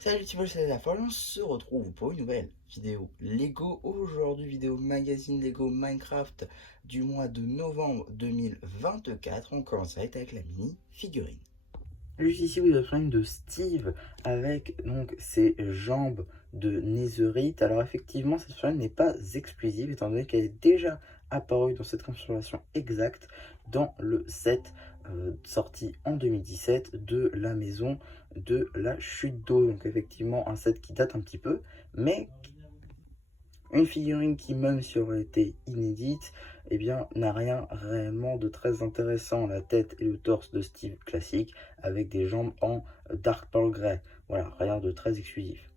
Salut Thibault, c'est la folle, on se retrouve pour une nouvelle vidéo Lego. Aujourd'hui, vidéo magazine Lego Minecraft du mois de novembre 2024. On commence avec la mini figurine. Juste ici, vous avez une de Steve avec donc ses jambes de Netherite. Alors effectivement, cette figurine n'est pas exclusive étant donné qu'elle est déjà apparue dans cette configuration exacte dans le set sorti en 2017 de la maison de la chute d'eau. Donc effectivement, un set qui date un petit peu, mais une figurine qui, même si aurait été inédite, eh bien, n'a rien réellement de très intéressant. La tête et le torse de Steve classique, avec des jambes en Dark Pearl Grey. Voilà, rien de très exclusif.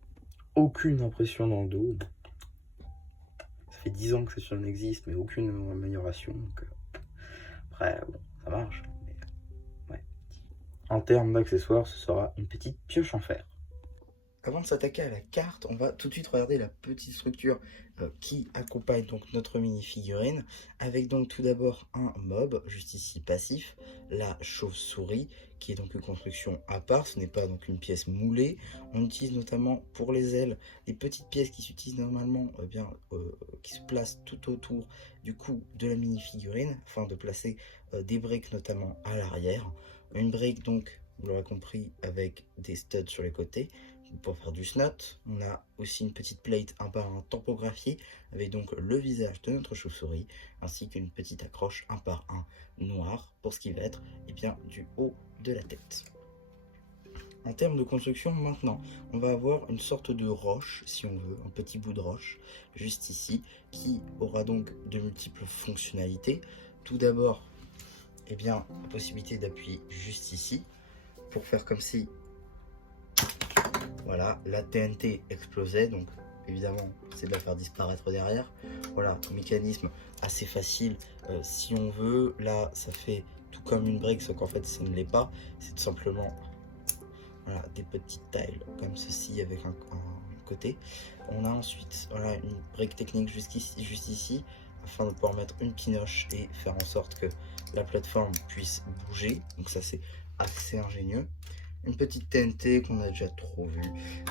Aucune impression dans le dos. Ça fait 10 ans que cette chaîne existe, mais aucune amélioration. Donc, après, bon, ça marche. Mais, ouais. En termes d'accessoires, ce sera une petite pioche en fer. Avant de s'attaquer à la carte, on va tout de suite regarder la petite structure qui accompagne donc notre mini figurine, avec donc tout d'abord un mob, juste ici passif, la chauve-souris, qui est donc une construction à part, ce n'est pas donc une pièce moulée. On utilise notamment pour les ailes des petites pièces qui s'utilisent normalement, qui se placent tout autour du cou de la mini figurine, afin de placer des briques notamment à l'arrière. Une brique donc, vous l'aurez compris, avec des studs sur les côtés pour faire du snot. On a aussi une petite plate un par un tampographiée avec donc le visage de notre chauve-souris ainsi qu'une petite accroche un par un noir pour ce qui va être du haut de la tête. En termes de construction, maintenant, on va avoir une sorte de roche, si on veut, un petit bout de roche, juste ici, qui aura donc de multiples fonctionnalités. Tout d'abord, la possibilité d'appuyer juste ici, pour faire comme si voilà, la TNT explosait, donc évidemment c'est de la faire disparaître derrière. Voilà, mécanisme assez facile si on veut. Là ça fait tout comme une brique, sauf qu'en fait ça ne l'est pas. C'est tout simplement voilà, des petites tiles comme ceci avec un côté. On a ensuite voilà, une brique technique juste ici, afin de pouvoir mettre une pinoche et faire en sorte que la plateforme puisse bouger. Donc ça c'est assez ingénieux. Une petite TNT qu'on a déjà trop vu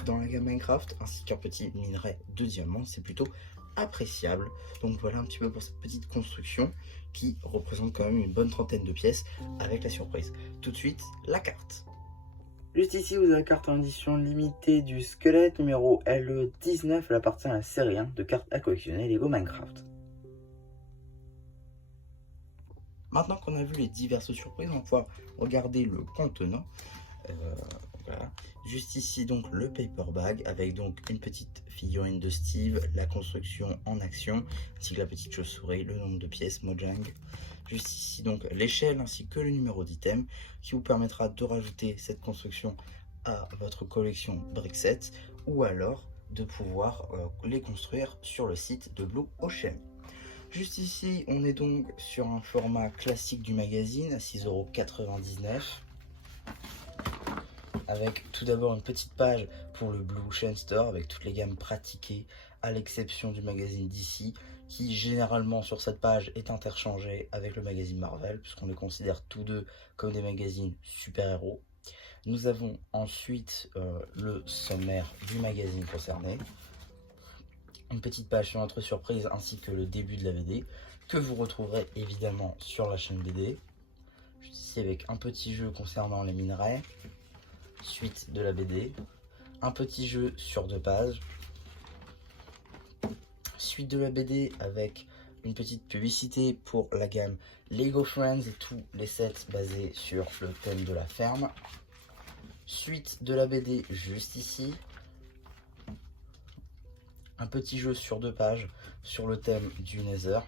dans la gamme Minecraft, ainsi qu'un petit minerai de diamant, c'est plutôt appréciable. Donc voilà un petit peu pour cette petite construction qui représente quand même une bonne trentaine de pièces avec la surprise. Tout de suite, la carte. Juste ici, vous avez la carte en édition limitée du squelette numéro LE19, elle appartient à la série 1 de cartes à collectionner Lego Minecraft. Maintenant qu'on a vu les diverses surprises, on va pouvoir regarder le contenant. Voilà. Juste ici donc le paper bag avec donc une petite figurine de Steve, la construction en action, ainsi que la petite chauve-souris, le nombre de pièces Mojang. Juste ici donc l'échelle ainsi que le numéro d'item qui vous permettra de rajouter cette construction à votre collection Brickset ou alors de pouvoir les construire sur le site de Blue Ocean. Juste ici, on est donc sur un format classique du magazine à 6,99 €. Avec tout d'abord une petite page pour le Blue Ocean Store avec toutes les gammes pratiquées à l'exception du magazine DC qui généralement sur cette page est interchangé avec le magazine Marvel puisqu'on les considère tous deux comme des magazines super-héros. Nous avons ensuite le sommaire du magazine concerné, une petite page sur notre surprise ainsi que le début de la BD que vous retrouverez évidemment sur la chaîne BD. Juste ici avec un petit jeu concernant les minerais, suite de la BD, un petit jeu sur 2 pages, suite de la BD avec une petite publicité pour la gamme Lego Friends et tous les sets basés sur le thème de la ferme, suite de la BD juste ici, un petit jeu sur 2 pages sur le thème du Nether,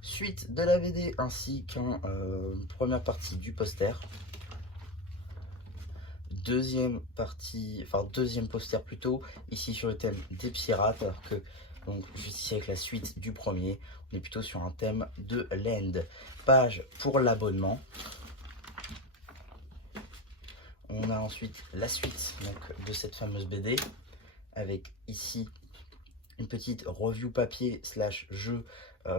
suite de la BD ainsi qu'une première partie du poster, deuxième poster plutôt, ici sur le thème des pirates, alors que donc juste ici avec la suite du premier, on est plutôt sur un thème de l'end. Page pour l'abonnement. On a ensuite la suite donc, de cette fameuse BD, avec ici une petite review papier slash jeu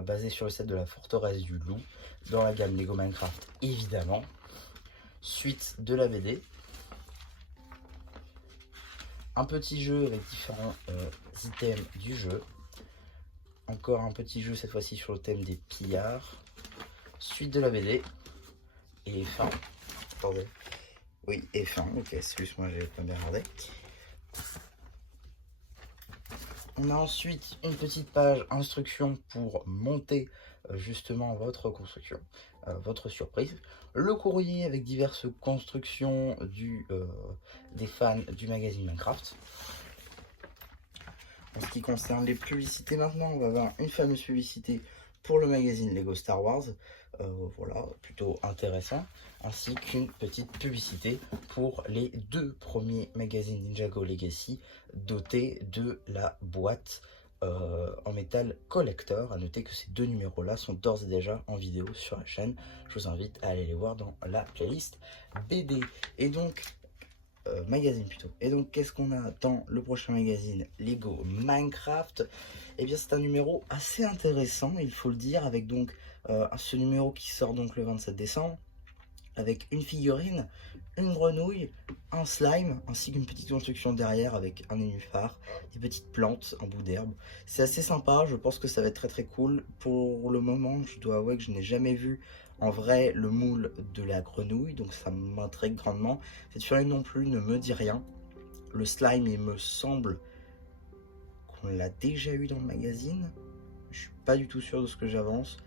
basé sur le set de la forteresse du loup, dans la gamme Lego Minecraft évidemment. Suite de la BD. un petit jeu avec différents items du jeu. Encore un petit jeu cette fois-ci sur le thème des pillards. Suite de la BD. Et fin. Attendez. Oui, et fin. Ok, excuse-moi, j'ai pas bien regardé. On a ensuite une petite page instruction pour monter justement votre construction, votre surprise. Le courrier avec diverses constructions des fans du magazine Minecraft. En ce qui concerne les publicités maintenant, on va avoir une fameuse publicité pour le magazine Lego Star Wars. Voilà, plutôt intéressant. Ainsi qu'une petite publicité pour les 2 premiers magazines Ninjago Legacy dotés de la boîte en métal collector. A noter que ces 2 numéros-là sont d'ores et déjà en vidéo sur la chaîne. Je vous invite à aller les voir dans la playlist BD. Et donc, magazine plutôt. Et donc, qu'est-ce qu'on a dans le prochain magazine Lego Minecraft? Eh bien, c'est un numéro assez intéressant, il faut le dire, avec donc ce numéro qui sort donc le 27 décembre, avec une figurine, une grenouille, un slime, ainsi qu'une petite construction derrière avec un nénuphar, des petites plantes, un bout d'herbe. C'est assez sympa, je pense que ça va être très très cool. Pour le moment, je dois avouer que je n'ai jamais vu en vrai le moule de la grenouille, donc ça m'intrigue grandement. Cette figurine non plus ne me dit rien. Le slime, il me semble qu'on l'a déjà eu dans le magazine. Je suis pas du tout sûr de ce que j'avance.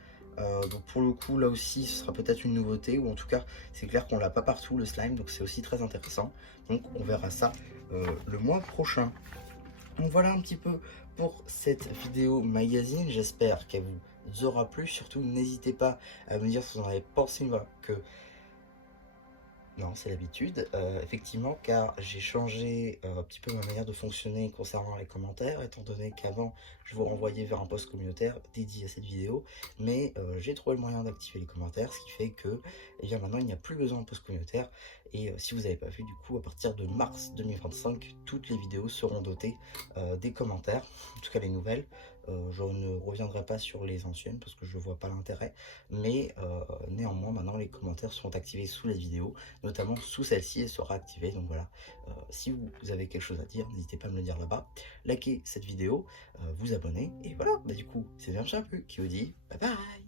Donc pour le coup, là aussi, ce sera peut-être une nouveauté, ou en tout cas, c'est clair qu'on l'a pas partout, le slime, donc c'est aussi très intéressant. Donc on verra ça le mois prochain. Donc voilà un petit peu pour cette vidéo magazine, j'espère qu'elle vous aura plu. Surtout, n'hésitez pas à me dire ce que vous en avez pensé, voilà, que... Non, c'est l'habitude, effectivement, car j'ai changé un petit peu ma manière de fonctionner concernant les commentaires, étant donné qu'avant, je vous renvoyais vers un post communautaire dédié à cette vidéo, mais j'ai trouvé le moyen d'activer les commentaires, ce qui fait que, eh bien, maintenant, il n'y a plus besoin de post communautaire, et si vous n'avez pas vu, du coup, à partir de mars 2025, toutes les vidéos seront dotées des commentaires, en tout cas les nouvelles. Je ne reviendrai pas sur les anciennes parce que je ne vois pas l'intérêt, mais néanmoins maintenant les commentaires seront activés sous la vidéo, notamment sous celle-ci, elle sera activée. Donc voilà, si vous avez quelque chose à dire, n'hésitez pas à me le dire là-bas, likez cette vidéo, vous abonnez, et voilà, bah du coup c'est bien Chapu qui vous dit bye bye.